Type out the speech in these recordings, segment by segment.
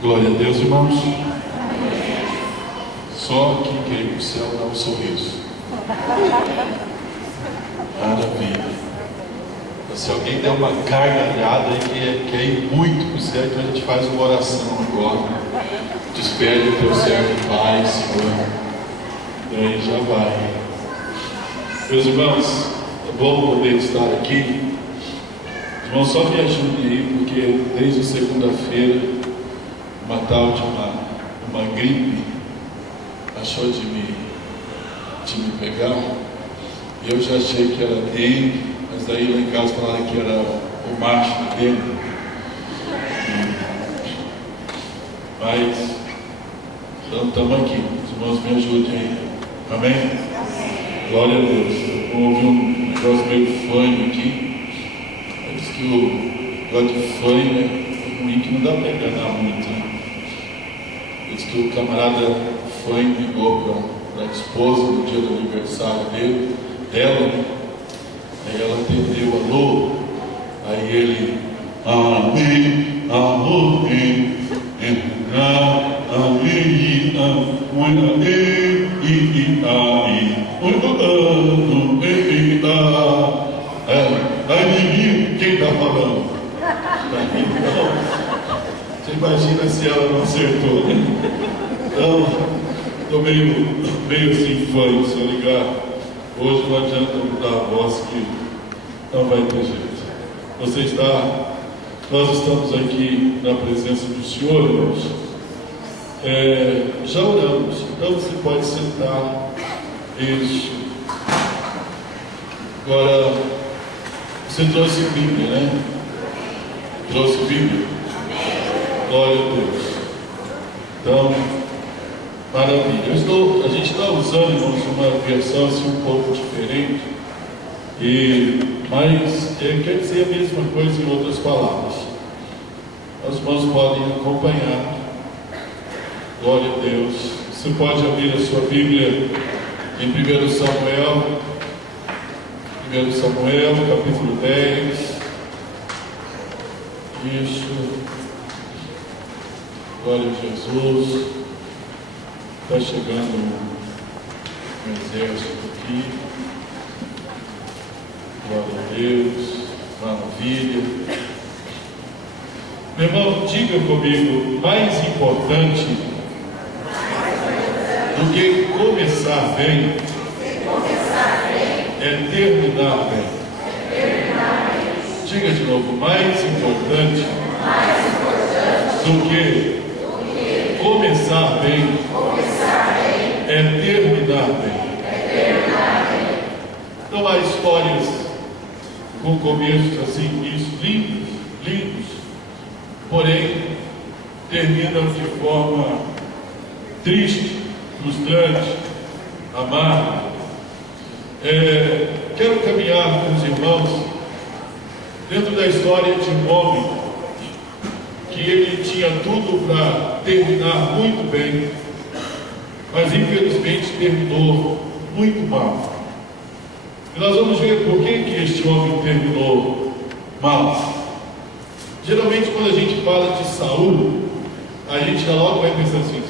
Glória a Deus, irmãos. Só quem quer ir para o céu dá um sorriso. Maravilha. Se alguém der uma gargalhada e quer ir muito para o céu, então a gente faz uma oração agora. Despede o teu servo em paz, Senhor. E aí já vai. Meus irmãos, é bom poder estar aqui. Irmãos, só me ajudem aí, porque desde segunda-feira uma tal de uma gripe achou de me pegar, e eu já achei que era dengue, mas daí lá em casa falaram que era o macho dele. Mas então estamos aqui, os irmãos me ajudem aí, amém? Glória a Deus. Eu ouvi um negócio meio fanho aqui, diz que o negócio de fanho é ruim, que não dá para enganar muito, né? Diz que o camarada foi e ligou para a esposa no dia do aniversário dela, aí ela atendeu, alô, aí ele, amém, alô, adivinha quem está falando? Você imagina se ela não acertou, né? Então, estou meio assim fã, se eu ligar. Hoje não adianta mudar a voz, que não vai ter jeito. Nós estamos aqui na presença do Senhor, irmãos. Já oramos, então você pode sentar. Isso. Agora, você trouxe Bíblia, né? Trouxe Bíblia? Glória a Deus. Então, maravilha. A gente está usando, irmãos, uma versão assim um pouco diferente, mas quer dizer a mesma coisa em outras palavras. Os irmãos podem acompanhar. Glória a Deus. Você pode abrir a sua Bíblia em 1 Samuel, capítulo 10. Isso. Glória a Jesus. Está chegando um exército aqui. Glória a Deus. Maravilha. Meu irmão, diga comigo, mais importante do que começar bem é terminar bem. Diga de novo, mais importante do que começar bem é terminar bem. Então há histórias com começos assim, lindos, porém terminam de forma triste, frustrante, amarga. Quero caminhar com os irmãos dentro da história de um homem que ele tinha tudo para terminar muito bem, mas infelizmente terminou muito mal. E nós vamos ver por que este homem terminou mal. Geralmente quando a gente fala de Saul, a gente já logo vai pensar assim: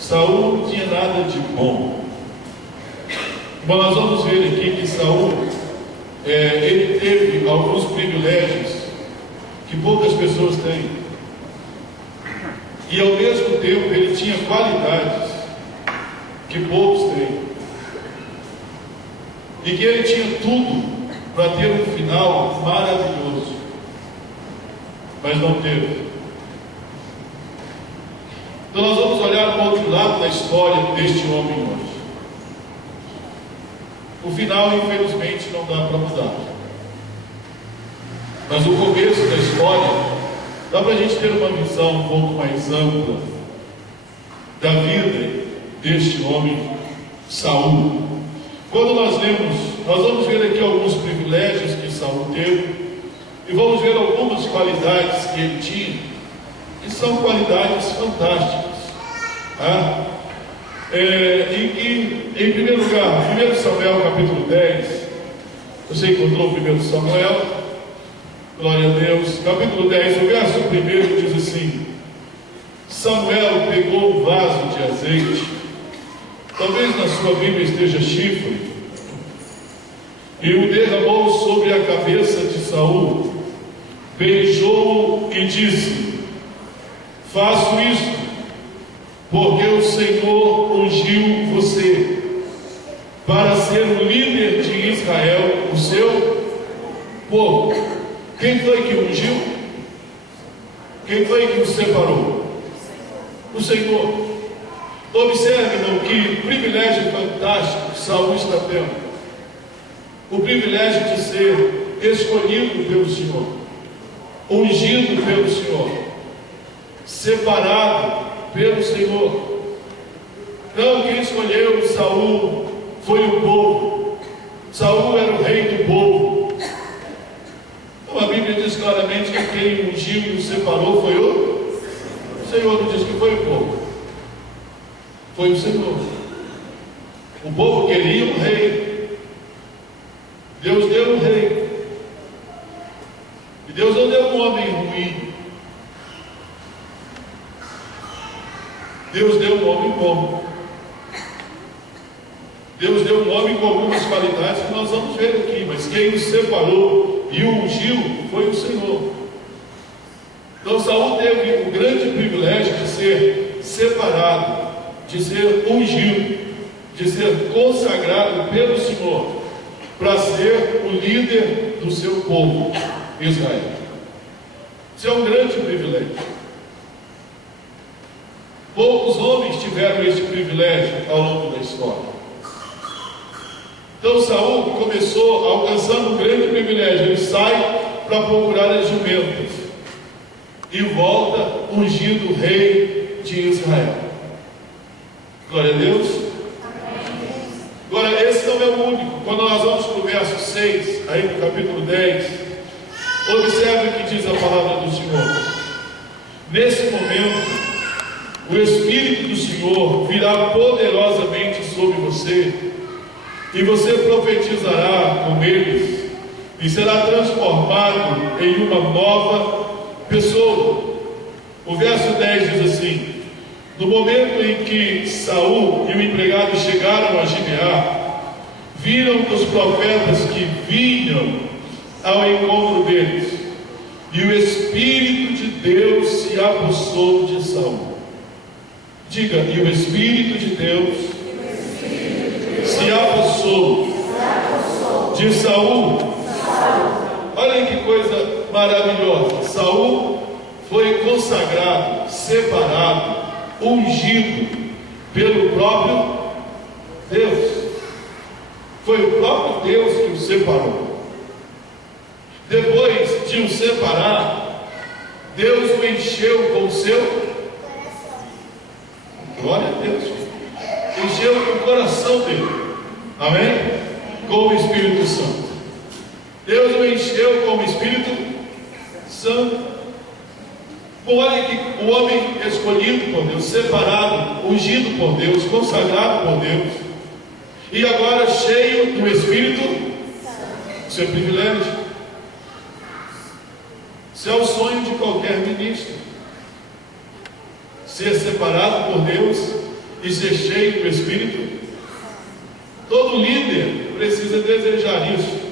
Saul não tinha nada de bom. Mas nós vamos ver aqui que Saul, ele teve alguns privilégios que poucas pessoas têm, e ao mesmo tempo ele tinha qualidades que poucos têm, e que ele tinha tudo para ter um final maravilhoso, mas não teve. Então nós vamos olhar para o outro lado da história deste homem hoje. O final, infelizmente, não dá para mudar, mas o começo da história dá para a gente ter uma visão um pouco mais ampla da vida deste homem Saul. Quando nós lemos, nós vamos ver aqui alguns privilégios que Saul teve, e vamos ver algumas qualidades que ele tinha, que são qualidades fantásticas. Em primeiro lugar, 1 Samuel capítulo 10, você encontrou 1 Samuel, Glória a Deus. Capítulo 10, o verso 1 diz assim: Samuel pegou um vaso de azeite, talvez na sua Bíblia esteja chifre, e o derramou sobre a cabeça de Saul, beijou-o e disse: faço isto porque o Senhor ungiu você para ser o líder de Israel, o seu povo. Quem foi que ungiu? Quem foi que o separou? O Senhor. Observe, irmão, que privilégio fantástico Saul está tendo. O privilégio de ser escolhido pelo Senhor, ungido pelo Senhor, separado pelo Senhor. Não, quem escolheu Saul foi o povo. Saul era o rei do povo. Então a Bíblia diz claramente que quem ungiu e o separou foi o Senhor. Não diz que foi o povo, foi o Senhor. O povo queria um rei, Deus deu um rei. E Deus não deu um homem ruim, Deus deu um homem bom. Deus deu um homem com algumas qualidades que nós vamos ver aqui, mas quem o separou e o ungiu foi o Senhor. Então Saul teve o grande privilégio de ser separado, de ser ungido, de ser consagrado pelo Senhor para ser o líder do seu povo, Israel. Isso é um grande privilégio. Poucos homens tiveram este privilégio ao longo da história. Então Saul começou alcançando um grande privilégio. Ele sai para procurar as jumentas e volta ungido rei de Israel. Glória a Deus. Agora, esse não é o único. Quando nós vamos para o verso 6, aí no capítulo 10, observe o que diz a palavra do Senhor. Nesse momento, o Espírito do Senhor virá poderosamente sobre você, e você profetizará com eles, e será transformado em uma nova pessoa. O verso 10 diz assim: no momento em que Saul e o empregado chegaram a Gibeá, viram os profetas que vinham ao encontro deles, e o Espírito de Deus se apossou de Saul. Diga: e o Espírito de Deus se apossou de Saul. Olha que coisa maravilhosa. Saul foi consagrado, separado, ungido pelo próprio Deus. Foi o próprio Deus que o separou. Depois de o separar, Deus o encheu com o seu, glória a Deus, encheu o coração dele, amém? Com o Espírito Santo. Deus o encheu com o Espírito Santo. Olha que o homem escolhido por Deus, separado, ungido por Deus, consagrado por Deus, e agora cheio do Espírito Santo. Seu privilégio. Isso é o sonho de qualquer ministro: ser separado por Deus e ser cheio do Espírito. Todo líder precisa desejar isso.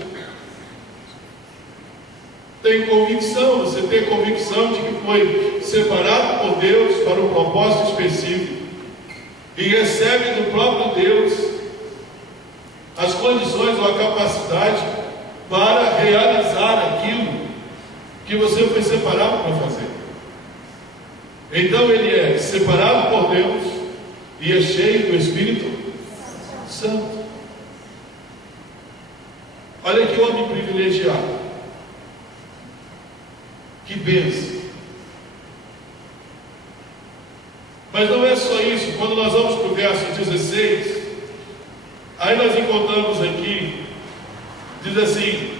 Tem convicção, você tem convicção de que foi separado por Deus para um propósito específico, e recebe do próprio Deus as condições ou a capacidade para realizar aquilo que você foi separado para fazer. Então ele é separado por Deus e é cheio do Espírito Santo. Olha que homem privilegiado, que bênção. Mas não é só isso. Quando nós vamos para o verso 16, aí nós encontramos aqui, diz assim: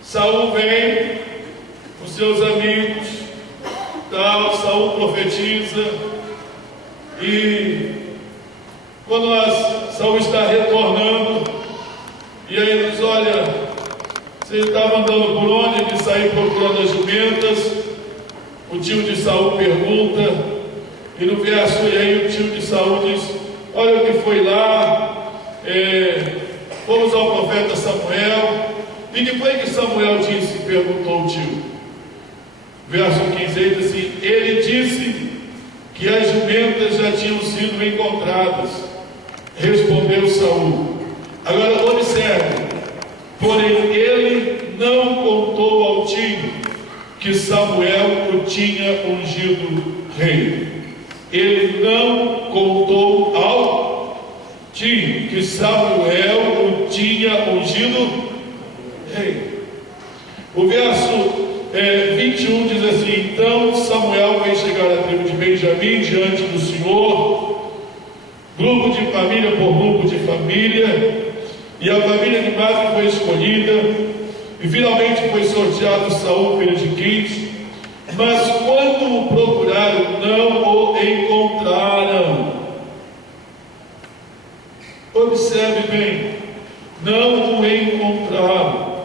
Saul vem com seus amigos, tal, Saul profetiza, e quando Saul está retornando, e aí ele diz: olha, você estavam andando por onde? Ele saiu procurando as jumentas. O tio de Saul pergunta, e no verso, e aí o tio de Saul diz: olha o que foi lá, fomos ao profeta Samuel. E que foi que Samuel disse? Perguntou o tio. Verso 15, ele diz assim: ele disse que as jumentas já tinham sido encontradas. Respondeu Saul. Agora observe, porém ele não contou ao tio que Samuel o tinha ungido rei. Ele não contou ao tio que Samuel o tinha ungido rei. O verso 21 diz assim: então Samuel fez chegar a tribo de Benjamim diante do Senhor, grupo de família por grupo de família, e a família de Matre foi escolhida, e finalmente foi sorteado Saul, filho de Quis. Mas quando o procuraram, não o encontraram. Observe bem, não o encontraram.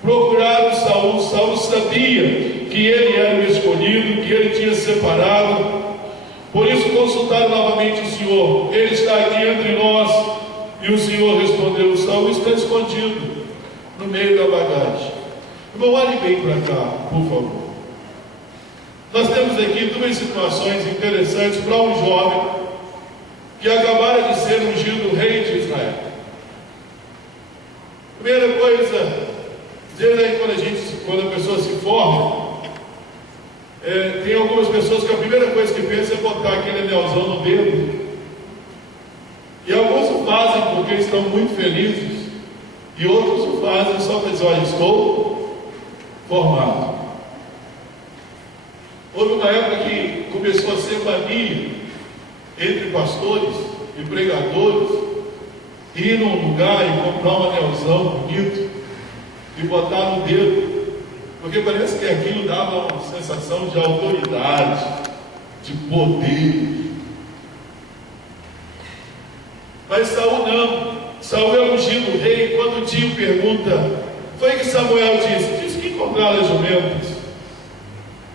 Procuraram Saul. Saul sabia que ele era o escolhido, que ele tinha separado. Por isso consultaram novamente o Senhor: ele está aqui entre nós. E o Senhor respondeu: Saul está escondido no meio da bagagem. Irmão, olhe bem para cá, por favor. Nós temos aqui duas situações interessantes para um jovem que acabara de ser ungido rei de Israel. Primeira coisa, diz aí quando a pessoa se forma, tem algumas pessoas que a primeira coisa que pensam é botar aquele anelzão no dedo. E alguns o fazem porque estão muito felizes, e outros o fazem só para dizer: olha, estou formado. Houve uma época que começou a ser mania entre pastores e pregadores ir num lugar e comprar um anelzão bonito e botar no dedo, porque parece que aquilo dava uma sensação de autoridade, de poder. Mas Saul não. Saul é ungido rei. Quando o tio pergunta: foi que Samuel disse? Disse que encontraram as jumentas.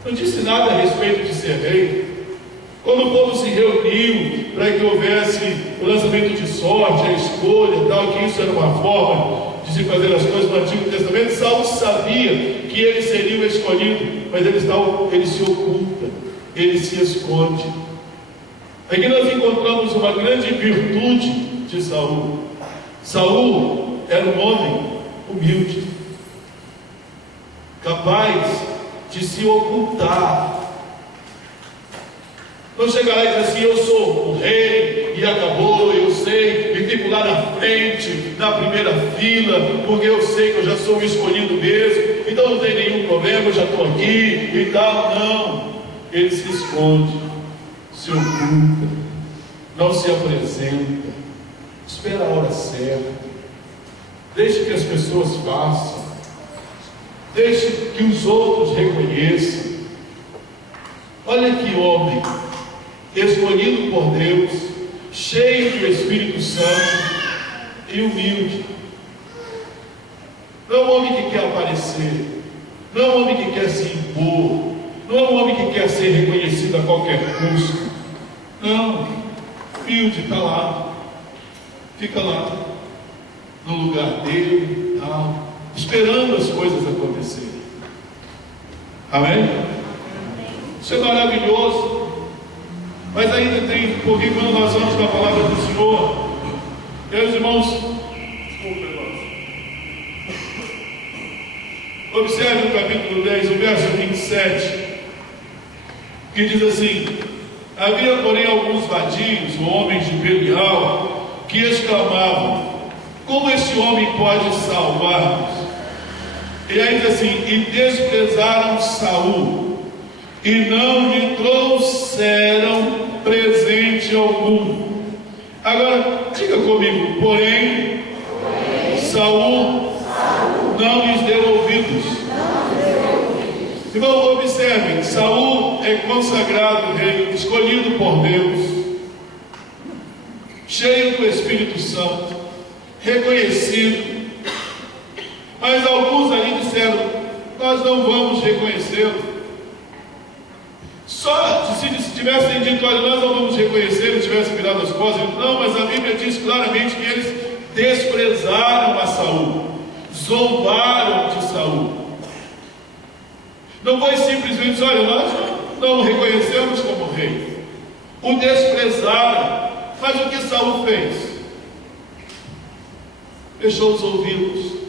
Não disse nada a respeito de ser rei. Quando o povo se reuniu para que houvesse o lançamento de sorte, a escolha, tal, que isso era uma forma de se fazer as coisas no Antigo Testamento, Saul sabia que ele seria o escolhido, mas ele se oculta, ele se esconde. Aqui nós encontramos uma grande virtude de Saul. Saul era um homem humilde, capaz de se ocultar. Não chegar lá e dizer assim: eu sou o rei e acabou, eu sei, e fico lá na frente, na primeira fila, porque eu sei que eu já sou o escolhido mesmo, então não tem nenhum problema, eu já estou aqui e tal. Não, ele se esconde, se oculta, não se apresenta, espera a hora certa, deixe que as pessoas façam, deixe que os outros reconheçam. Olha que homem escolhido por Deus, cheio do Espírito Santo e humilde. Não é um homem que quer aparecer, não é um homem que quer se impor, não é um homem que quer ser reconhecido a qualquer custo. Não, humilde, está lá, fica lá no lugar dele, tal, esperando as coisas acontecerem. Amém? Isso é maravilhoso. Mas ainda tem, porque quando nós vamos na palavra do Senhor, meus irmãos, observe no capítulo 10, o verso 27, que diz assim: havia porém alguns vadios, ou homens de Belial, que exclamavam: como esse homem pode salvar-nos? E aí diz assim: e desprezaram Saul, e não lhe trouxeram presente algum. Agora, diga comigo: porém, Saul não lhes deu ouvidos. Então, observe, Saul é consagrado rei, escolhido por Deus, cheio do Espírito Santo, reconhecido. Mas alguns ali disseram: nós não vamos reconhecê-lo. Só se tivessem dito: olha, nós não vamos reconhecer, ele tivesse virado as costas. Não, mas a Bíblia diz claramente que eles desprezaram a Saul, zombaram de Saul. Não foi simplesmente: olha, nós não o reconhecemos como rei. O desprezaram. Mas o que Saul fez? Fechou os ouvidos.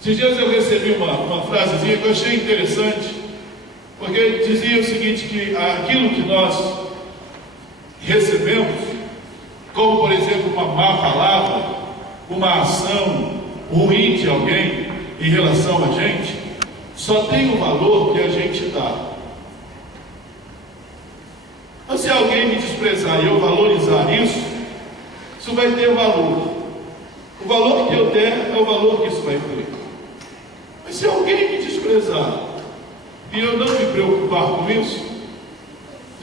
Esses dias eu recebi uma frasezinha que eu achei interessante, porque dizia o seguinte, que aquilo que nós recebemos, como por exemplo uma má palavra, uma ação ruim de alguém em relação a gente, só tem o valor que a gente dá. Mas se alguém me desprezar e eu valorizar isso vai ter valor. O valor que eu der é o valor que isso vai ter. Mas se alguém me desprezar e eu não me preocupar com isso,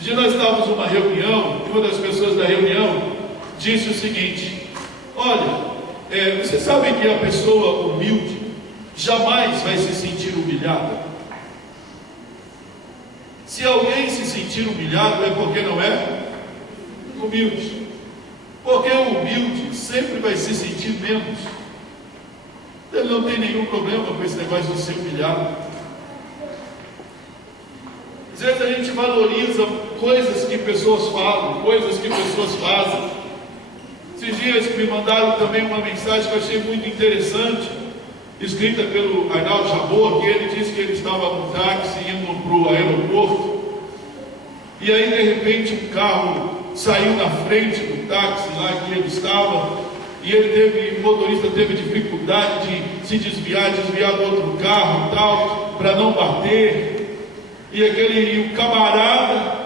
se nós estávamos numa reunião e uma das pessoas da reunião disse o seguinte: olha, você sabe que a pessoa humilde jamais vai se sentir humilhada? Se alguém se sentir humilhado é porque não é humilde. Porque o humilde sempre vai se sentir menos. Ele não tem nenhum problema com esse negócio de ser humilhado. Às vezes a gente valoriza coisas que pessoas falam, coisas que pessoas fazem. Esses dias me mandaram também uma mensagem que eu achei muito interessante, escrita pelo Arnaldo Jabor, que ele disse que ele estava no táxi indo para o aeroporto, e aí de repente um carro saiu na frente do táxi lá que ele estava, e o motorista teve dificuldade de se desviar do outro carro e tal, para não bater, e o camarada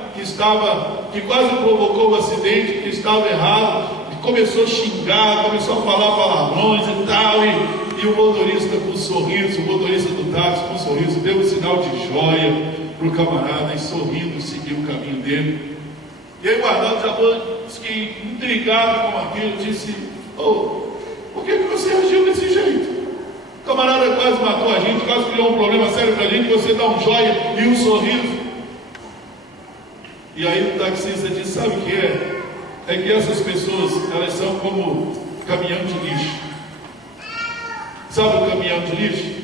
que quase provocou o acidente, que estava errado, começou a xingar, começou a falar palavrões e tal, e o motorista com um sorriso, o motorista do táxi com um sorriso, deu um sinal de joia para o camarada, e sorrindo seguiu o caminho dele. E aí o Arnaldo Jabor disse que, intrigado com aquilo, disse: por que você agiu desse jeito? O camarada quase matou a gente, quase criou um problema sério para a gente, você dá um joia e um sorriso. E aí o taxista disse: sabe o que é? É que essas pessoas, elas são como caminhão de lixo. Sabe o caminhão de lixo?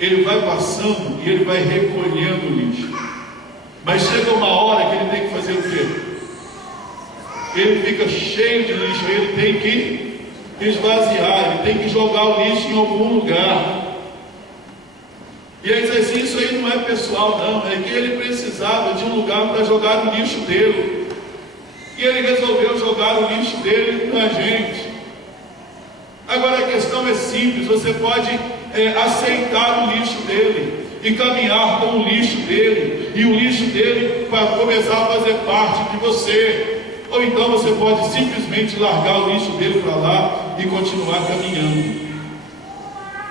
Ele vai passando e ele vai recolhendo o lixo. Mas chega uma hora que ele tem que fazer o quê? Ele fica cheio de lixo, ele tem que esvaziar, ele tem que jogar o lixo em algum lugar. E ele diz assim: isso aí não é pessoal não, é que ele precisava de um lugar para jogar o lixo dele. E ele resolveu jogar o lixo dele na gente. Agora a questão é simples: você pode aceitar o lixo dele e caminhar com o lixo dele, e o lixo dele vai começar a fazer parte de você. Ou então você pode simplesmente largar o lixo dele para lá e continuar caminhando.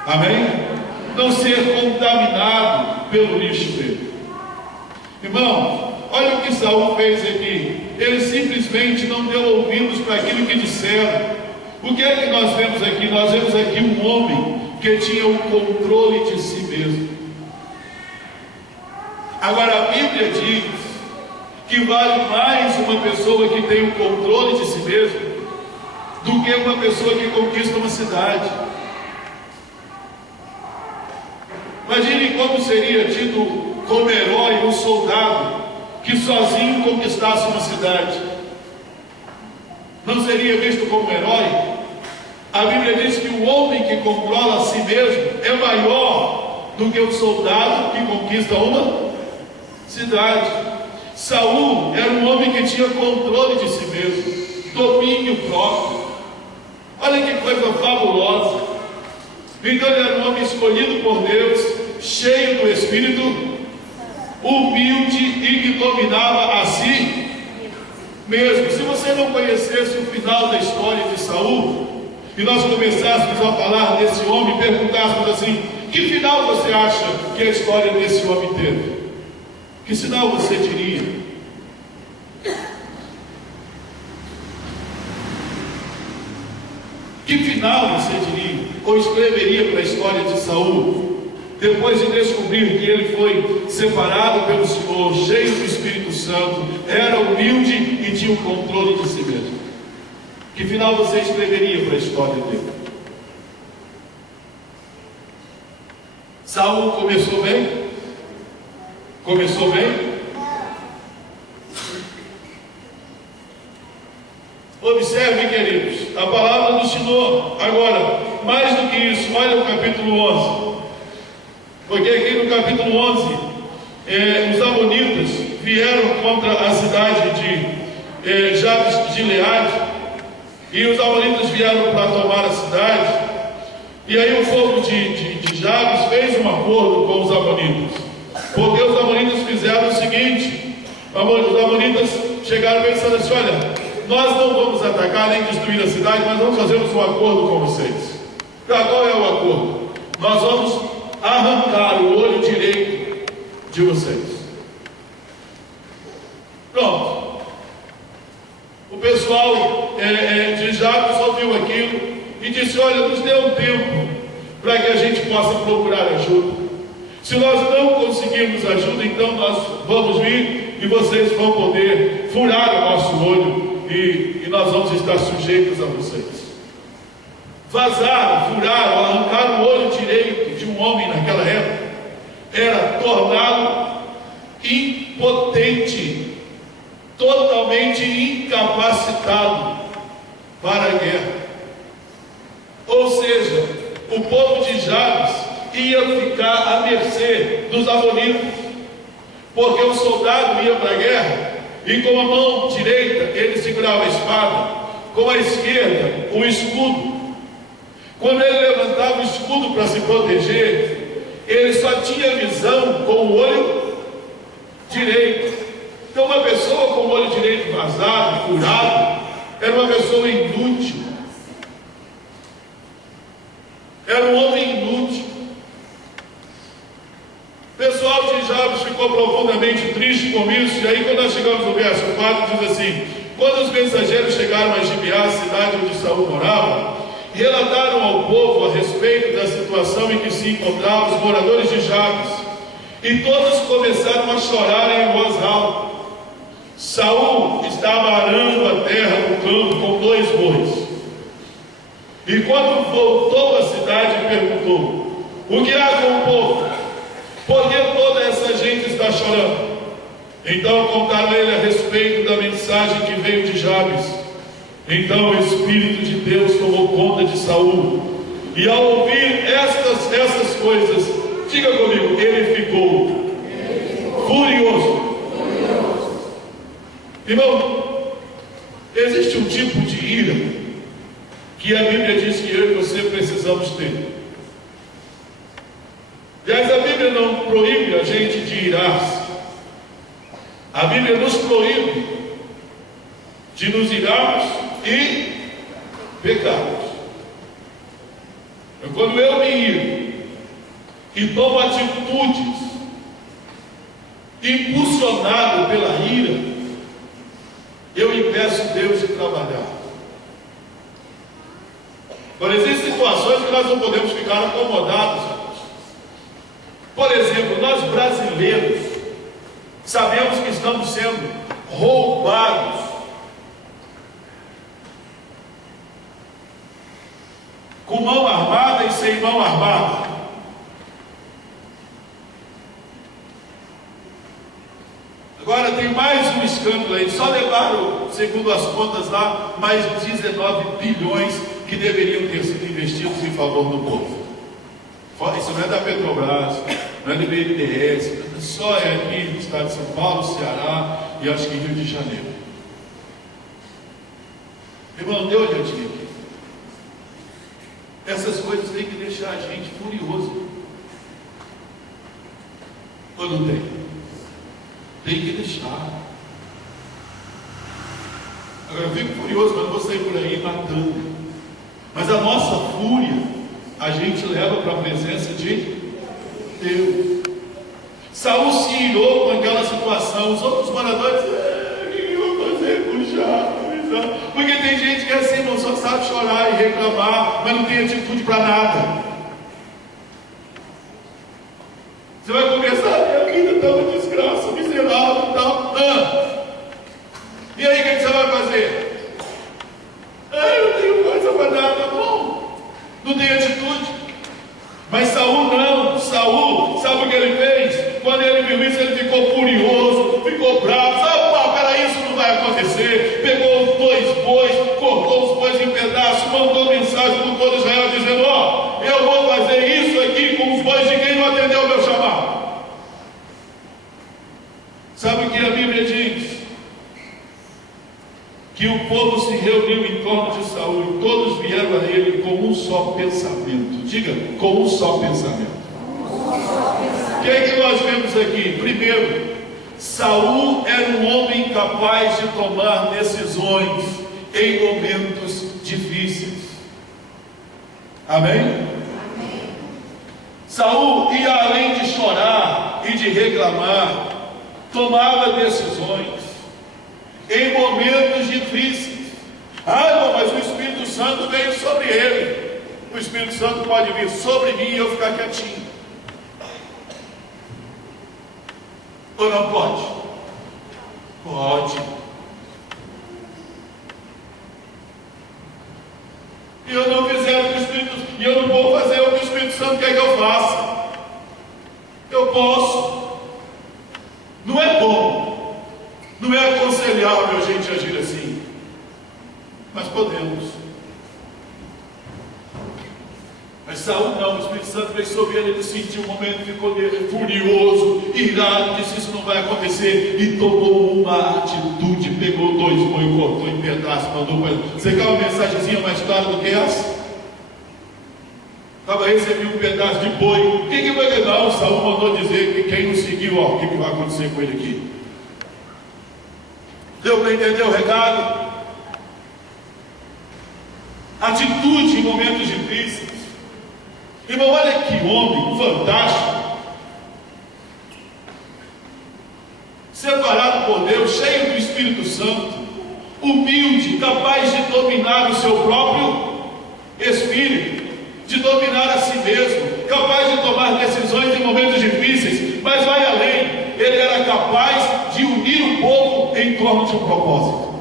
Amém? Não ser contaminado pelo lixo dele. Irmão, olha o que Saul fez aqui. Ele simplesmente não deu ouvidos para aquilo que disseram. O que é que nós vemos aqui? Nós vemos aqui um homem que tinha o controle de si mesmo. Agora a Bíblia diz que vale mais uma pessoa que tem o controle de si mesmo do que uma pessoa que conquista uma cidade. Imagine como seria tido como herói um soldado que sozinho conquistasse uma cidade. Não seria visto como herói? A Bíblia diz que o homem que controla a si mesmo é maior do que o soldado que conquista uma cidade. Saul era um homem que tinha controle de si mesmo, domínio próprio. Olha que coisa fabulosa. Então ele era um homem escolhido por Deus, cheio do Espírito, humilde e que dominava a si mesmo. Se você não conhecesse o final da história de Saul, e nós começássemos a falar desse homem, perguntássemos assim: que final você acha que a história desse homem teve? Que sinal você diria? Que final você diria, ou escreveria para a história de Saul, depois de descobrir que ele foi separado pelo Senhor, cheio do Espírito Santo, era humilde e tinha o controle de si mesmo? Que final você escreveria para a história dele? Saul começou bem? Começou bem? Observe, queridos, a palavra do Senhor. Agora, mais do que isso, olha o capítulo 11. Porque aqui no capítulo 11, os amonitas vieram contra a cidade de Jabes de Gileade, e os amonitas vieram para tomar a cidade. E aí o povo de Jabes fez um acordo com os amonitas, porque os amonitas fizeram o seguinte: os amonitas chegaram pensando assim: olha, nós não vamos atacar nem destruir a cidade, mas vamos fazer um acordo com vocês. Qual é o acordo? Nós vamos arrancar o olho direito de vocês. Pronto. O pessoal de Jabes ouviu aquilo e disse: olha, nos dê um tempo para que a gente possa procurar ajuda. Se nós não conseguirmos ajuda, então nós vamos vir e vocês vão poder furar o nosso olho e nós vamos estar sujeitos a vocês. Vazaram, furaram, arrancaram o olho direito de um homem naquela época era torná-lo impotente, totalmente incapacitado para a guerra. Ou seja, o povo de Jabes ia ficar à mercê dos amonitas, porque o soldado ia para a guerra e com a mão direita ele segurava a espada, com a esquerda o escudo. Quando ele levantava o escudo para se proteger, ele só tinha visão com o olho direito. Então uma pessoa com o olho direito vazado, furado, era uma pessoa inútil, era um homem inútil. O pessoal de Jabes ficou profundamente triste com isso. E aí quando nós chegamos no verso 4, diz assim: quando os mensageiros chegaram a Gibeá, cidade onde Saul morava, relataram ao povo a respeito da situação em que se encontravam os moradores de Jabes, e todos começaram a chorar em voz alta. Saul estava arando a terra no campo com 2 bois, e quando voltou à cidade perguntou: o que há com o povo? Por que toda essa gente está chorando? Então contaram a ele a respeito da mensagem que veio de Jabes. Então o Espírito de Deus tomou conta de Saul, e ao ouvir essas coisas, diga comigo, ele ficou furioso. Irmão, existe um tipo de ira que a Bíblia diz que eu e você precisamos ter. Aliás, a Bíblia não proíbe a gente de irar-se. A Bíblia nos proíbe de nos irarmos e pecarmos. Quando eu me iro e tomo atitudes impulsionado pela ira, eu impeço Deus de trabalhar. Agora, existem situações que nós não podemos ficar acomodados. Por exemplo, nós brasileiros sabemos que estamos sendo roubados. Com mão armada e sem mão armada. Agora tem mais um escândalo aí. Só levaram, segundo as contas lá, mais 19 bilhões que deveriam ter sido investidos em favor do povo. Isso não é da Petrobras, não é do BNDES, só é aqui no estado de São Paulo, Ceará e acho que Rio de Janeiro. Irmão, dê uma olhadinha aqui. Essas coisas têm que deixar a gente furioso. Ou não tem? Tem que deixar. Agora eu fico furioso, mas não vou sair por aí matando. Mas a nossa fúria a gente leva para a presença de Deus. Saul se irou com aquela situação. Os outros moradores, o que eu vou fazer com Jabes? Porque tem gente que é assim, irmão, só sabe chorar e reclamar, mas não tem atitude para nada. Você vai começar, minha vida está uma desgraça, miserável e tal. E aí o que você vai fazer? Eu não tenho coisa para nada, não tem atitude. Mas Saul não. Saul, sabe o que ele fez? Quando ele viu isso, ele ficou furioso, ficou bravo. Sabe, peraí, isso não vai acontecer. Pegou os 2 bois, cortou os bois em pedaços, mandou mensagem para todo Israel dizendo: eu vou fazer isso aqui com os bois de quem não atendeu o meu chamado. Sabe o que a Bíblia diz? Que o povo se reuniu em torno de Saul e todos vieram a ele com um só pensamento. Diga, com um só pensamento. O que é que nós vemos aqui? Primeiro, Saul era um homem capaz de tomar decisões em momentos difíceis. Amém? Amém. Saul ia além de chorar e de reclamar, tomava decisões em momentos difíceis. Irmão, mas o Espírito Santo veio sobre ele. O Espírito Santo pode vir sobre mim e eu ficar quietinho. Ou não pode? Pode. E eu não fizer o que o Espírito, e eu não vou fazer o que o Espírito Santo quer que eu faça. Eu posso. Não é bom, não é aconselhável a gente agir assim, mas podemos. Mas Saul não, o Espírito Santo veio sobre ele, ele sentiu um momento, ficou furioso, irado, disse: isso não vai acontecer, e tomou uma atitude, pegou 2 bois, cortou em pedaços, mandou para ele. Você quer uma mensagenzinha mais clara do que essa? Recebi um pedaço de boi. O que vai dar? O Saul mandou dizer que quem não seguiu, o que vai acontecer com ele aqui? Deu para entender o recado? Atitude em momentos difíceis. Irmão, olha que homem fantástico, separado por Deus, cheio do Espírito Santo, humilde, capaz de dominar o seu próprio espírito, de dominar a si mesmo, capaz de tomar decisões em momentos difíceis, mas vai além. Ele era capaz de unir o povo em torno de um propósito.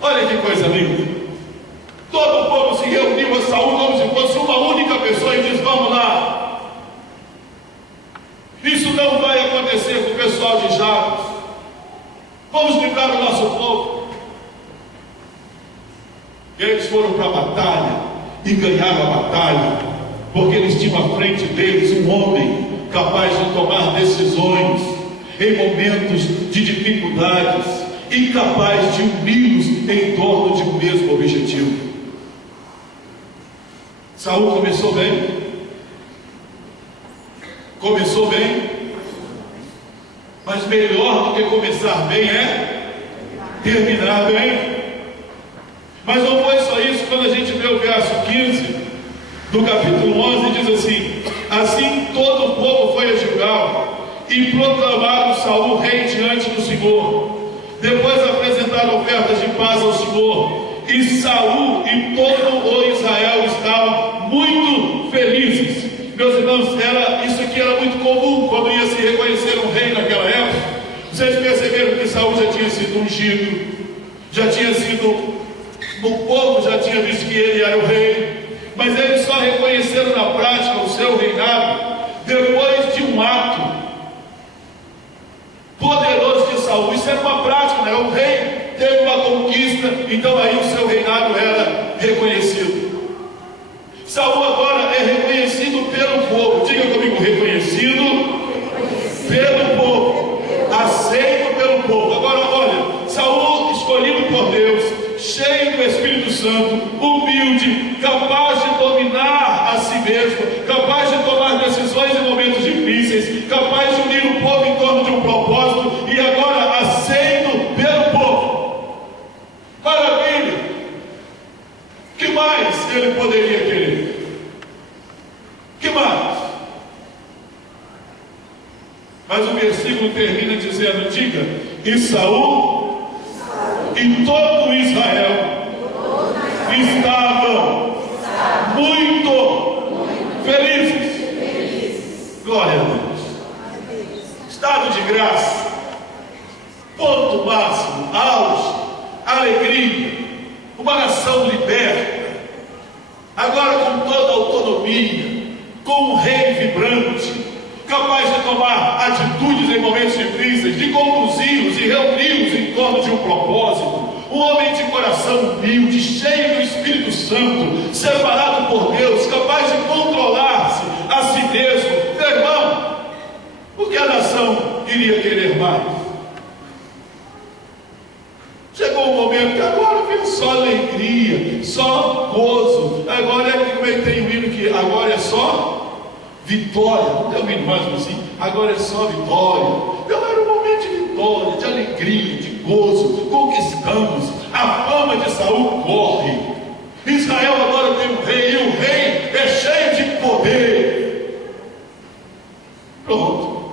Olha que coisa linda. Todo o povo se reuniu a Saul como se fosse uma única pessoa e diz: vamos lá. Isso não vai acontecer com o pessoal de Jabes. Vamos livrar o nosso povo. E eles foram para a batalha e ganharam a batalha, porque eles tinham à frente deles um homem capaz de tomar decisões em momentos de dificuldades e capaz de uni-los em torno de um mesmo objetivo. Saul começou bem, mas melhor do que começar bem é terminar bem. Mas não foi só isso. Quando a gente vê o verso 15 do capítulo 11, diz assim: assim todo o povo foi a Gilgal e proclamaram Saul rei diante do Senhor. Depois apresentaram ofertas de paz ao Senhor, e Saul e todo o Israel estavam muito felizes. Meus irmãos, isso aqui era muito comum quando ia se reconhecer um rei naquela época. Vocês perceberam que Saul já tinha sido ungido, já tinha sido, o povo já tinha visto que ele era o rei, mas eles só reconheceram na prática o seu reinado depois de um ato poderoso de Saul. Isso era uma prática, né? O rei teve uma conquista, então aí o seu reinado era reconhecido. Saul agora é reconhecido pelo povo. Diga comigo: reconhecido pelo povo, aceito pelo povo. Agora olha, Saul escolhido por Deus, cheio do Espírito Santo, humilde, capaz de dominar a si mesmo, capaz de tomar decisões em momentos difíceis, capaz de unir o povo em torno de um propósito, e agora aceito pelo povo. Maravilha! O que mais ele poderia querer? O que mais? Mas o versículo termina dizendo: diga, e Saul e todo Israel estado de graça, ponto máximo, auge, alegria, uma nação liberta, agora com toda a autonomia, com um rei vibrante, capaz de tomar atitudes em momentos difíceis, de conduzi-los e reuni-los em torno de um propósito. Um homem de coração humilde, cheio do Espírito Santo, separado por Deus, capaz de controlar-se a si mesmo. Meu irmão, por que a nação iria querer mais? Chegou um momento que agora vem só alegria, só gozo. Agora é que comentei o hino que agora é só vitória. Não tem um hino mais assim? Agora é só vitória. Então era um momento de vitória, de alegria, de gozo. Conquistamos. A fama de Saul corre. Israel agora tem um rei, e o rei é cheio de poder. Pronto.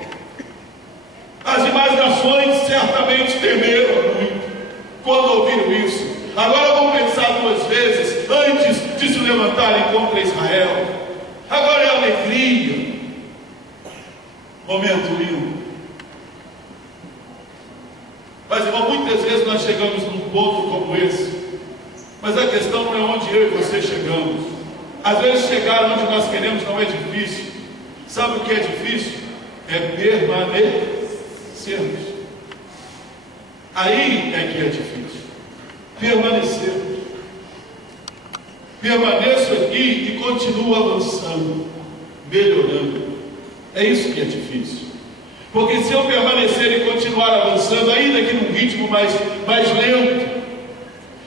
As demais nações certamente temeram muito quando ouviram isso. Agora vão pensar duas vezes antes de se levantarem contra Israel. Agora é alegria. Momento lindo. Mas, irmão, muitas vezes nós chegamos num ponto como esse. Mas a questão não é onde eu e você chegamos. Às vezes chegar onde nós queremos não é difícil. Sabe o que é difícil? É permanecermos. Aí é que é difícil. Permanecer. Permaneço aqui e continuo avançando, melhorando. É isso que é difícil. Porque se eu permanecer e continuar avançando, ainda que num ritmo mais lento,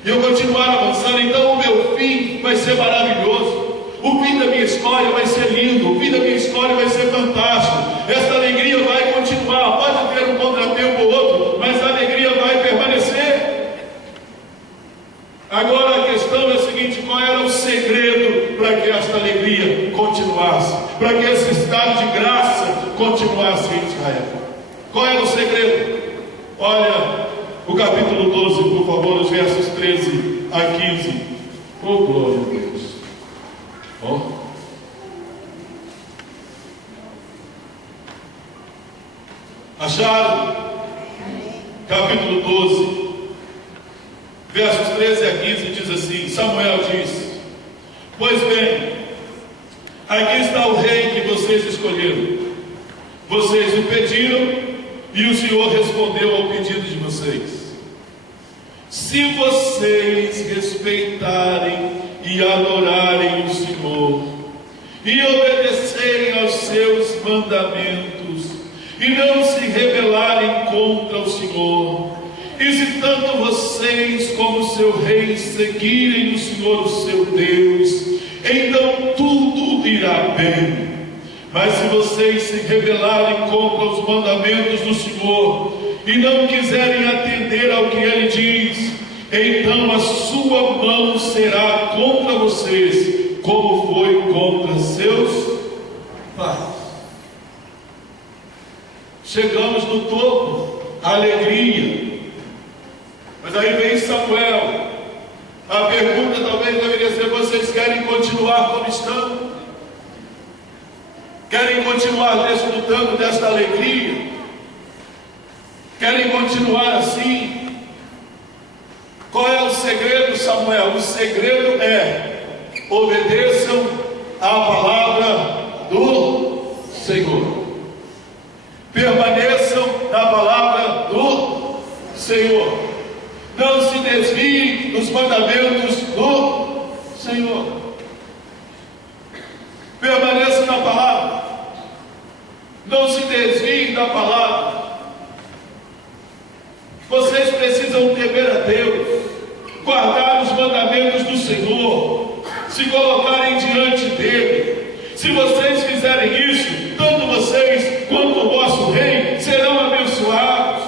e eu continuar avançando, então o meu fim vai ser maravilhoso. O fim da minha história vai ser lindo. O fim da minha história vai ser fantástico. Esta alegria vai continuar. Pode ter um contratempo ou outro, mas a alegria vai permanecer. Agora a questão é a seguinte: qual era o segredo para que esta alegria continuasse? Para que esse estado de graça continuasse em Israel? Qual era o segredo? Olha o capítulo 12, por favor, os versos 13 a 15. Oh, glória a Deus. Oh. Acharam? Capítulo 12, versos 13 a 15 diz assim: Samuel diz: Pois bem, aqui está o rei que vocês escolheram. Vocês o pediram e o Senhor respondeu ao pedido de vocês. Se vocês respeitarem e adorarem o Senhor e obedecerem aos seus mandamentos e não se rebelarem contra o Senhor, e se tanto vocês como seu rei seguirem o Senhor, o seu Deus, então tudo irá bem. Mas se vocês se rebelarem contra os mandamentos do Senhor e não quiserem atender ao que Ele diz, então a sua mão será contra vocês, como foi contra seus pais. Chegamos no topo, alegria. Mas aí vem Samuel. A pergunta talvez deveria ser: vocês querem continuar como estão? Querem continuar desfrutando desta alegria? Querem continuar assim? Qual é o segredo, Samuel? O segredo é: obedeçam à palavra do Senhor. Permaneçam na palavra do Senhor. Não se desviem dos mandamentos do Senhor. Permaneçam na palavra. Não se desviem da palavra. Vocês precisam temer a Deus, guardar os mandamentos do Senhor, se colocarem diante dele. Se vocês fizerem isso, tanto vocês quanto o vosso rei serão abençoados.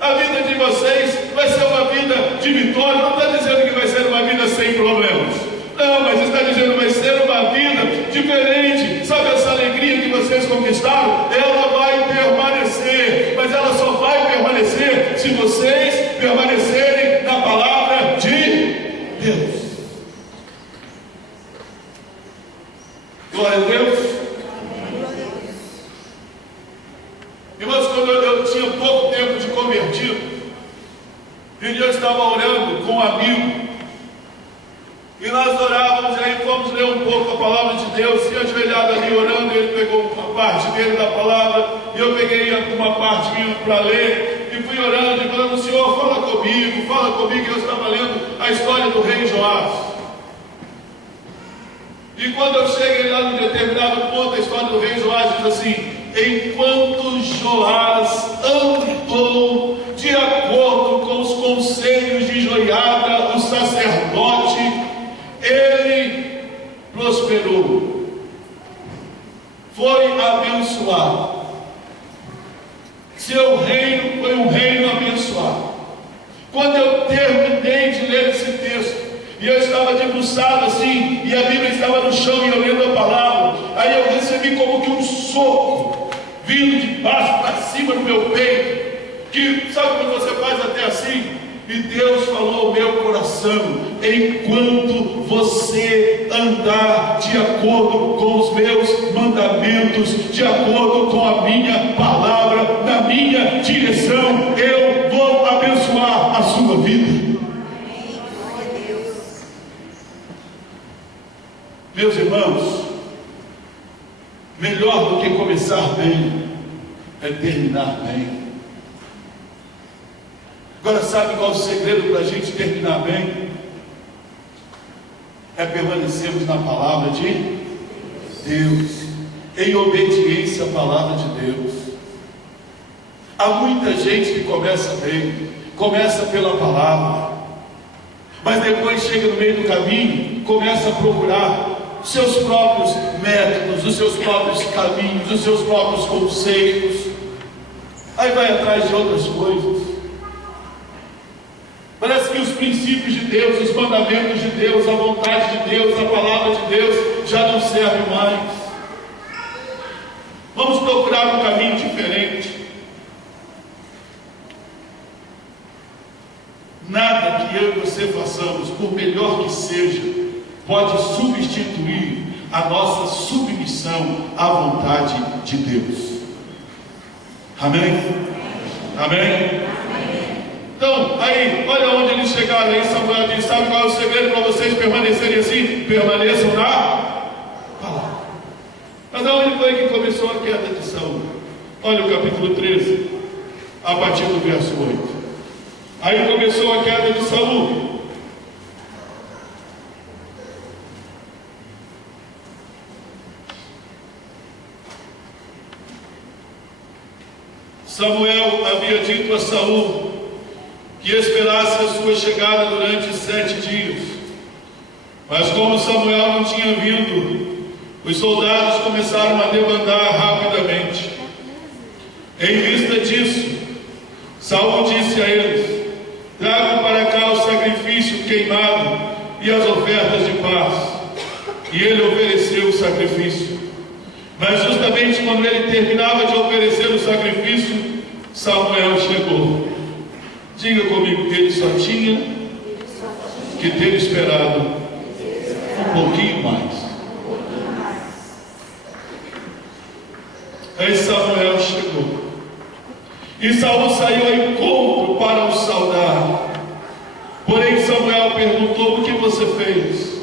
A vida de vocês vai ser uma vida de vitória. Não está dizendo que vai ser uma vida sem problemas, não, mas está dizendo que vai ser uma vida diferente. Sabe essa alegria que vocês conquistaram? Ela vai permanecer, mas ela só vai permanecer se vocês permanecerem na palavra de Deus. Glória a Deus. E nós orávamos, e aí fomos ler um pouco a palavra de Deus, e ajoelhado ali orando, ele pegou uma parte dele da palavra, e eu peguei uma parte minha para ler, e fui orando, e falando: Senhor, fala comigo, eu estava lendo a história do rei Joás. E quando eu cheguei lá em determinado ponto, a história do rei Joás diz assim: enquanto Joás andou de acordo com os conselhos de Joiada, o sacerdote, ele prosperou, foi abençoado. Seu reino foi um reino abençoado. Quando eu terminei de ler esse texto, e eu estava debruçado assim, e a Bíblia estava no chão, e eu lendo a palavra, aí eu recebi como que um soco, vindo de baixo para cima do meu peito, que sabe quando você faz até assim? E Deus falou ao meu coração: enquanto você andar de acordo com os meus mandamentos, de acordo com a minha palavra, na minha direção, eu vou abençoar a sua vida. Meus irmãos, melhor do que começar bem é terminar bem. Agora, sabe qual é o segredo para a gente terminar bem? É permanecermos na palavra de Deus, em obediência à palavra de Deus. Há muita gente que começa bem, começa pela palavra, mas depois chega no meio do caminho, começa a procurar os seus próprios métodos, os seus próprios caminhos, os seus próprios conceitos, aí vai atrás de outras coisas. Parece que os princípios de Deus, os mandamentos de Deus, a vontade de Deus, a palavra de Deus já não serve mais. Vamos procurar um caminho diferente. Nada que eu e você façamos, por melhor que seja, pode substituir a nossa submissão à vontade de Deus. Amém? Amém? Então, aí, olha onde eles chegaram. Aí Samuel diz: sabe qual é o segredo para vocês permanecerem assim? Permaneçam na palavra. Mas aonde foi que começou a queda de Saul? Olha o capítulo 13, a partir do verso 8. Aí começou a queda de Saul. Samuel havia dito a Saul que esperasse a sua chegada durante 7 dias. Mas como Samuel não tinha vindo, os soldados começaram a debandar rapidamente. Em vista disso, Saul disse a eles: tragam para cá o sacrifício queimado e as ofertas de paz. E ele ofereceu o sacrifício. Mas justamente quando ele terminava de oferecer o sacrifício, Samuel chegou. Diga comigo que ele só tinha que ter esperado um pouquinho mais. Aí Samuel chegou. E Saul saiu ao encontro para o saudar. Porém Samuel perguntou: o que você fez?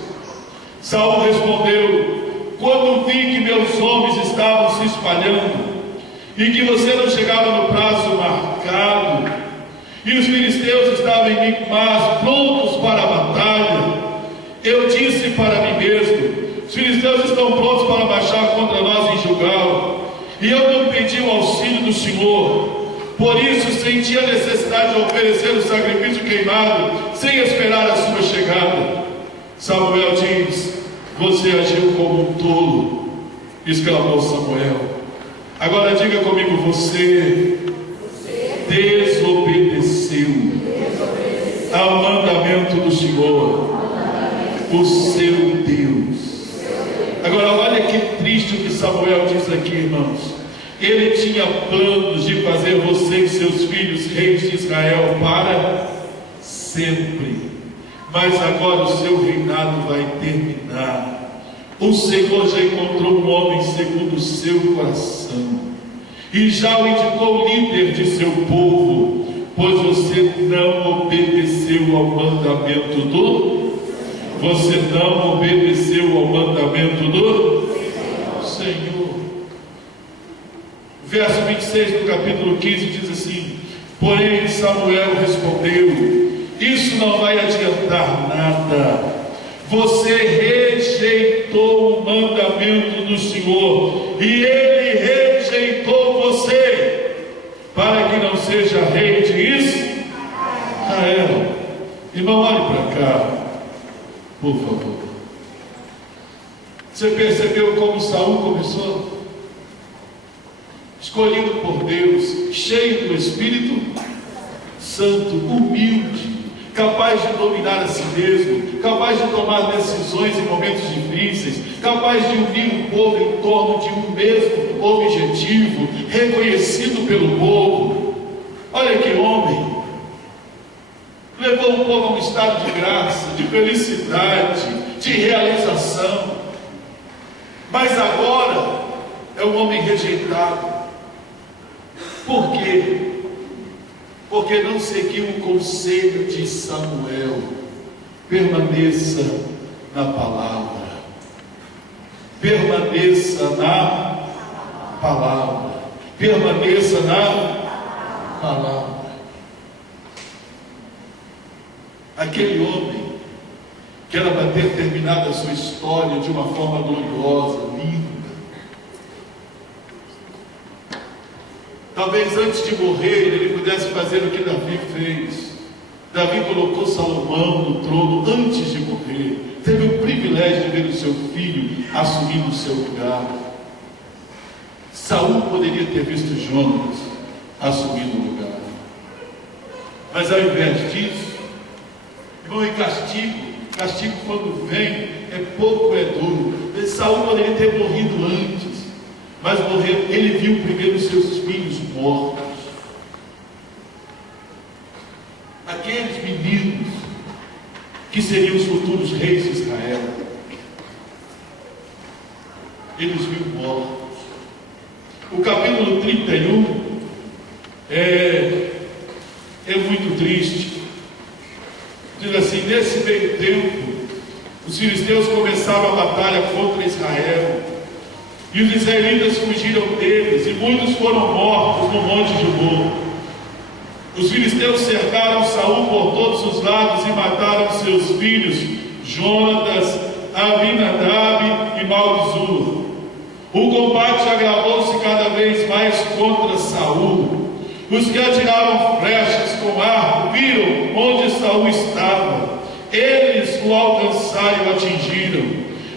Saul respondeu: quando vi que meus homens estavam se espalhando e que você não chegava no prazo marcado, e os filisteus estavam em Micmas, prontos para a batalha, eu disse para mim mesmo: os filisteus estão prontos para marchar contra nós em Gilgal, e eu não pedi o auxílio do Senhor. Por isso senti a necessidade de oferecer o sacrifício queimado, sem esperar a sua chegada. Samuel diz: você agiu como um tolo, exclamou Samuel. Agora diga comigo: você desobedeceu ao mandamento do Senhor, o seu Deus. Agora olha que triste o que Samuel diz aqui, irmãos. Ele tinha planos de fazer você e seus filhos reis de Israel para sempre, mas agora o seu reinado vai terminar. O Senhor já encontrou um homem segundo o seu coração e já o indicou líder de seu povo, pois você não obedeceu ao mandamento do você não obedeceu ao mandamento do Senhor. Verso 26 do capítulo 15 diz assim: porém Samuel respondeu: isso não vai adiantar nada. Você rejeitou o mandamento do Senhor, e Ele rejeitou você, para que não seja rei de Israel. Irmão, olhe para cá, por favor. Você percebeu como Saul começou? Escolhido por Deus, cheio do Espírito Santo, humilde, capaz de dominar a si mesmo, capaz de tomar decisões em momentos difíceis, capaz de unir o povo em torno de um mesmo objetivo, reconhecido pelo povo. Olha que homem! Levou o povo a um estado de graça, de felicidade, de realização. Mas agora é um homem rejeitado. Por quê? Porque não seguiu o conselho de Samuel. Permaneça na palavra. Permaneça na palavra. Permaneça na palavra. Aquele homem que era para ter terminado a sua história de uma forma gloriosa, linda. Talvez antes de morrer ele pudesse fazer o que Davi fez. Davi colocou Salomão no trono antes de morrer. Teve o privilégio de ver o seu filho assumindo o seu lugar. Saul poderia ter visto Jonas assumindo o lugar. Mas ao invés disso, irmão, e castigo quando vem é pouco, é duro. Saul poderia ter morrido antes, mas morreu. Ele viu primeiro os seus filhos mortos. Aqueles meninos que seriam os futuros reis de Israel, eles viu mortos. O capítulo 31 é muito triste. Diz assim: nesse meio tempo, os filisteus começaram a batalha contra Israel, e os israelitas fugiram deles, e muitos foram mortos no monte de Mor. Os filisteus cercaram Saul por todos os lados e mataram seus filhos Jonatas, Abinadab e Malquizur. O combate agravou-se cada vez mais contra Saul. Os que atiravam flechas com arco viram onde Saul estava. Eles o alcançaram e o atingiram.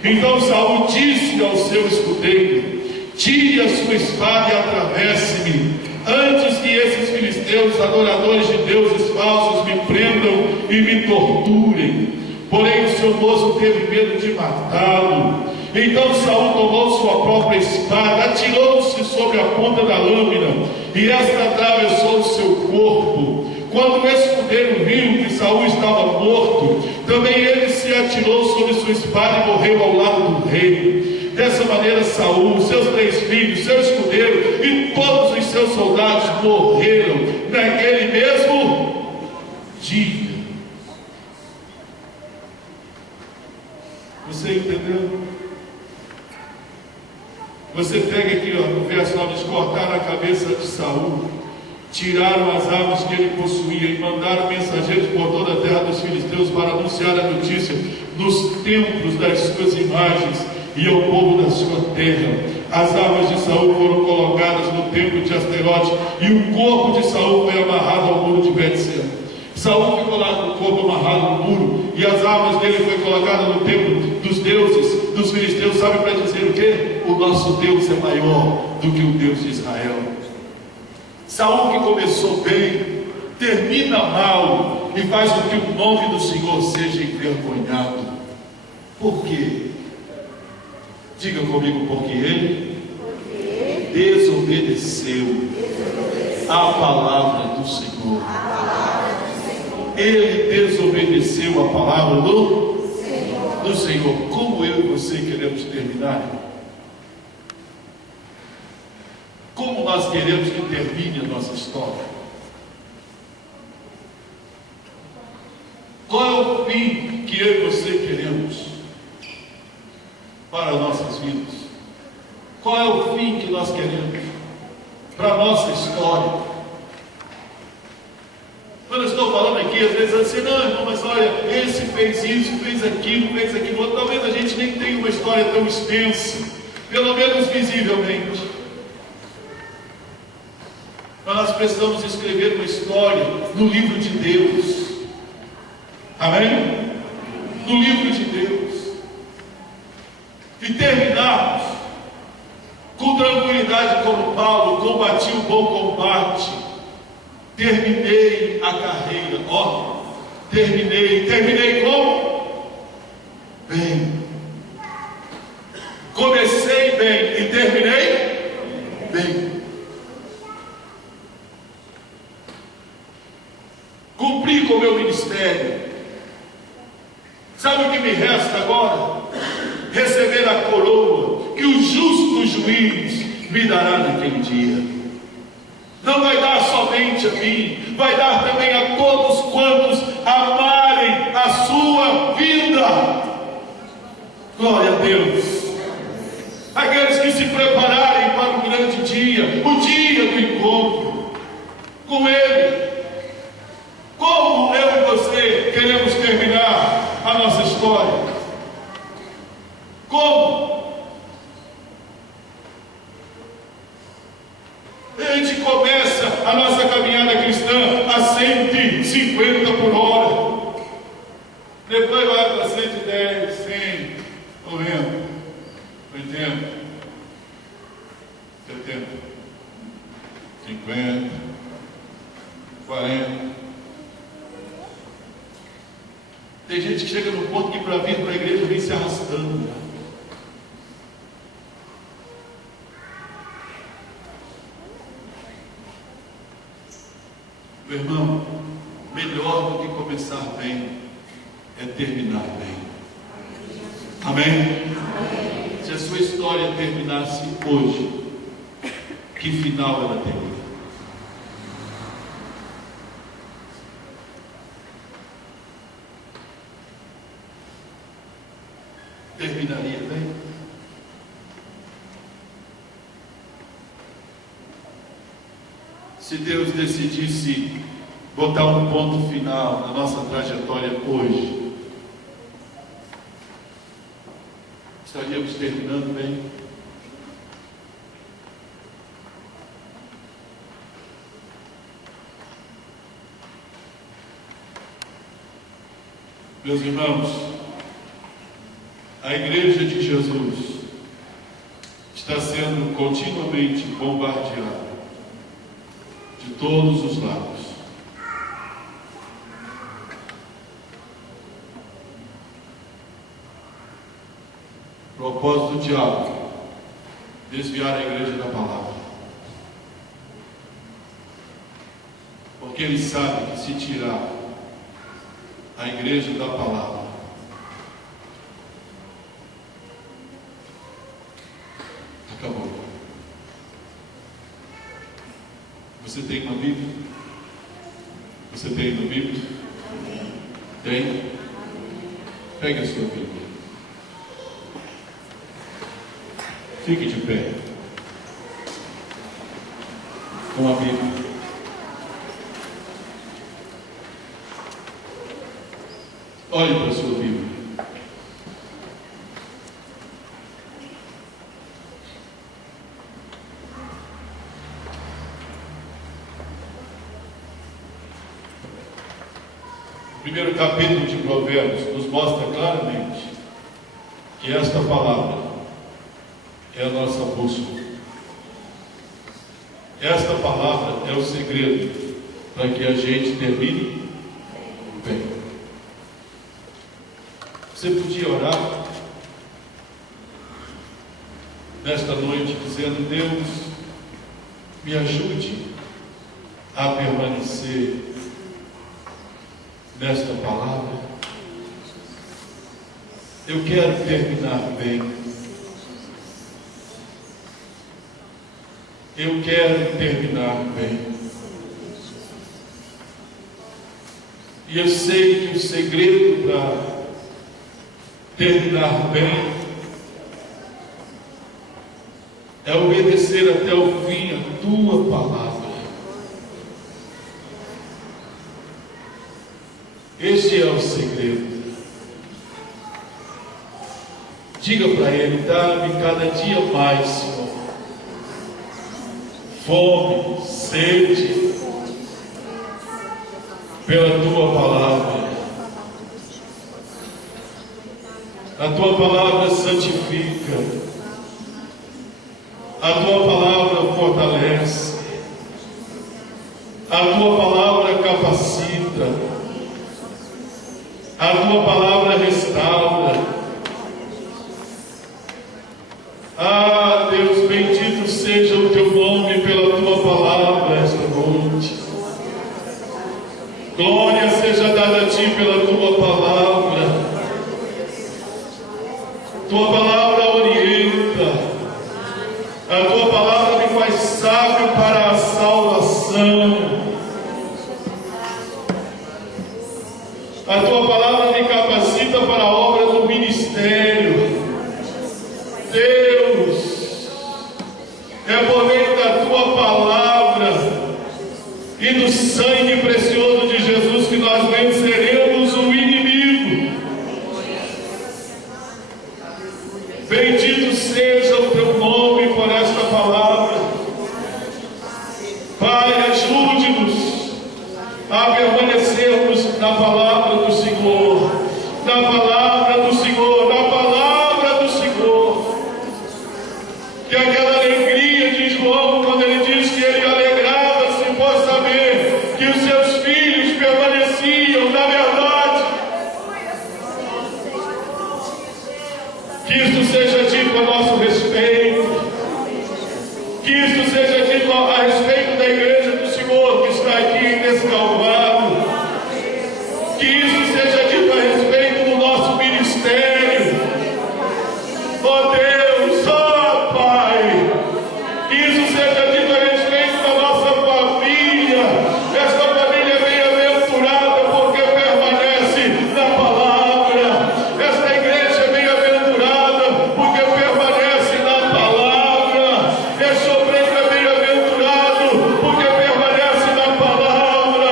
Então Saul disse ao seu escudeiro: tire a sua espada e atravesse-me, antes que esses filisteus, adoradores de deuses falsos, me prendam e me torturem. Porém o seu moço teve medo de matá-lo. Então Saul tomou sua própria espada, atirou-se sobre a ponta da lâmina, e esta atravessou o seu corpo. Quando o escudeiro viu que Saul estava morto, também ele se atirou sobre sua espada e morreu ao lado do rei. Dessa maneira Saul, seus 3 filhos, seu escudeiro e todos os seus soldados morreram naquele mesmo dia. Você entendeu? Você pega aqui, no verso 9, eles cortaram a cabeça de Saul, tiraram as armas que ele possuía e mandaram mensageiros por toda a terra dos filisteus para anunciar a notícia nos templos das suas imagens e ao povo da sua terra. As armas de Saul foram colocadas no templo de Asterote, e o corpo de Saul foi amarrado ao muro de Bet-Sean. Saul ficou lá com o corpo amarrado no muro, e as armas dele foi colocadas no templo dos deuses dos filisteus. Sabe para dizer o quê? O nosso Deus é maior do que o Deus de Israel. Saul, que começou bem, termina mal e faz com que o nome do Senhor seja envergonhado. Por quê? Diga comigo: porque ele desobedeceu a palavra do Senhor. Ele desobedeceu a palavra do Senhor. Como eu e você queremos terminar? Como nós queremos que termine a nossa história? Qual é o fim que eu e você queremos? para nossas vidas? Qual é o fim que nós queremos para a nossa história? Quando eu estou falando aqui, às vezes assim, não, irmão, mas olha, esse fez isso, fez aquilo outro. Talvez a gente nem tenha uma história tão extensa, pelo menos visivelmente. Mas nós precisamos escrever uma história no livro de Deus. Amém? No livro de Deus. E terminarmos com tranquilidade, como Paulo: combati o bom combate, terminei a carreira. Terminei como? Bem. Comecei bem e terminei bem. Cumpri com o meu ministério. Sabe o que me resta agora? Receber a coroa que o justo juiz me dará naquele dia. Não vai dar somente a mim, vai dar também a todos quantos amarem a sua vida. Glória a Deus. Aqueles que se prepararem para o grande dia, o dia do encontro com Ele. Como eu e você queremos terminar a nossa história? Como? A gente começa a nossa caminhada cristã a 150 por hora. Depois vai para 110, 100, 90, 80, 70, 50, 40. Tem gente que chega no ponto que para vir para a igreja vem se arrastando. Meu irmão, melhor do que começar bem é terminar bem. Amém? Se a sua história terminasse hoje, que final ela teria? Terminaria bem? Se Deus decidisse botar um ponto final na nossa trajetória hoje, estaríamos terminando bem? Meus irmãos, a igreja de Jesus está sendo continuamente bombardeada de todos os lados. O propósito do diabo: desviar a igreja da palavra. Porque ele sabe que se tirar a igreja da palavra, acabou. Você tem uma Bíblia? Você tem uma Bíblia? Tem? Pegue a sua Bíblia. Fique de pé. Com a Bíblia. Olhe para a sua Bíblia. O primeiro capítulo de Provérbios nos mostra claramente que esta palavra é a nossa bússola. Esta palavra é o segredo para que a gente termine bem. Você podia orar nesta noite dizendo: Deus, me ajude a permanecer nesta palavra. Eu quero terminar bem. Eu quero terminar bem. E eu sei que o segredo para terminar bem é obedecer até o fim a tua palavra. Este é o segredo. Diga para Ele: dá-me cada dia mais, Senhor, fome, sede, pela tua palavra. A tua palavra santifica, a tua palavra fortalece, a tua palavra capacita, a tua palavra restaura. Ah, Deus, bendito seja o teu nome pela tua palavra esta noite. Glória seja dada a ti pela tua palavra. Tua palavra orienta, a tua palavra me faz sábio para a salvação. A tua palavra me capacita para a obra do ministério. Deus, é por meio da tua palavra e do sangue precioso de Jesus que nós venceremos o inimigo. Bendito seja o teu nome por esta palavra. Pai, ajude-nos a permanecermos na palavra do Senhor, na palavra do Senhor, na palavra do Senhor. Que aquela alegria de João, quando ele diz que ele alegrava-se por saber que os seus filhos permaneciam na verdade, que isto seja dito a nosso respeito, que isto seja dito a respeito da igreja do Senhor que está aqui nesse Calvário, que isso seja dito a respeito do nosso ministério. Ó Deus, ó Pai, que isso seja dito a respeito da nossa família. Esta família é bem-aventurada porque permanece na palavra. Esta igreja é bem-aventurada porque permanece na palavra. Este obreiro é bem-aventurado porque permanece na palavra.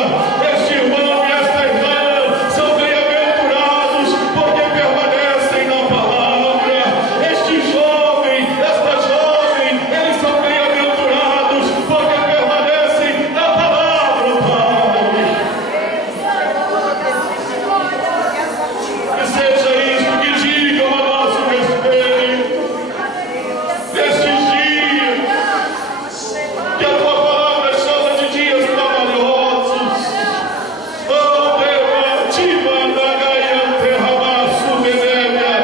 Este irmão e esta irmã são bem-aventurados porque permanecem na palavra. Este jovem, esta jovem, eles são bem-aventurados porque permanecem na palavra, Pai. Que seja isso que digam a nosso respeito nestes dias, que a tua palavra chama de dias trabalhosos. Oh, Deus, ativa na gaia, terramaço, venébia,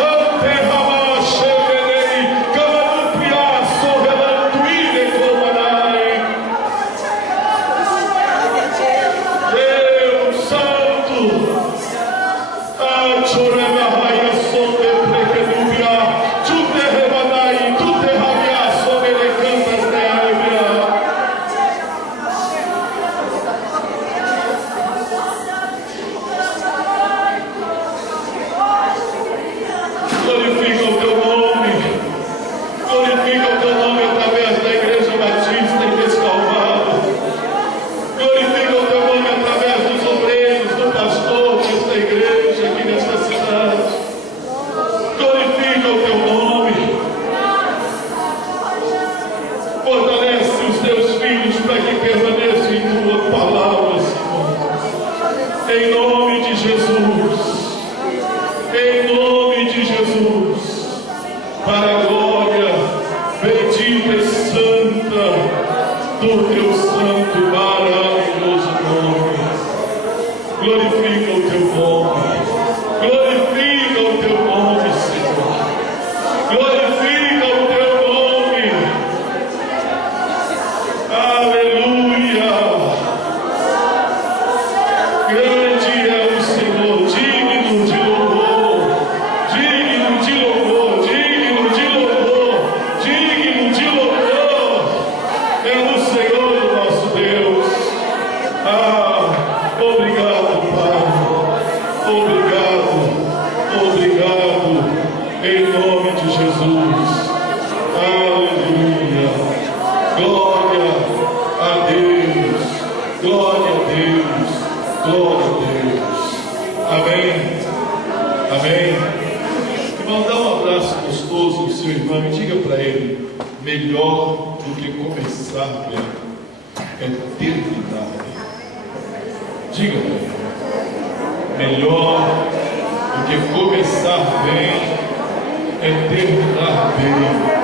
oh, terramaço, venei, camanupiaço, relantuíne, comanai. Deus Santo, a chorema raia, sonde, prequenúbia, tu terremanai, tu terraviaço, merecantas, terrabia. Glorifica o teu nome, glorifica o teu nome através da Igreja Batista em Descalvado, glorifica o teu nome através dos obreiros, do pastor desta igreja aqui nesta cidade, glorifica o teu nome, fortalece os teus filhos para que permaneçam em tua palavra, Senhor, em nome de Jesus. Em nome de Jesus, para a glória bendita e santa do teu santo e maravilhoso nome. Glorifica o teu nome, glorifica o teu nome, Senhor, glorifica o teu nome. Aleluia. Grande é o Senhor, digno de louvor, digno de louvor, digno de Amém? Irmão, dá um abraço gostoso no seu irmão e diga para ele: melhor do que começar bem é terminar bem. Diga para ele: melhor do que começar bem é terminar bem.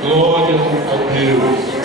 Glória a Deus.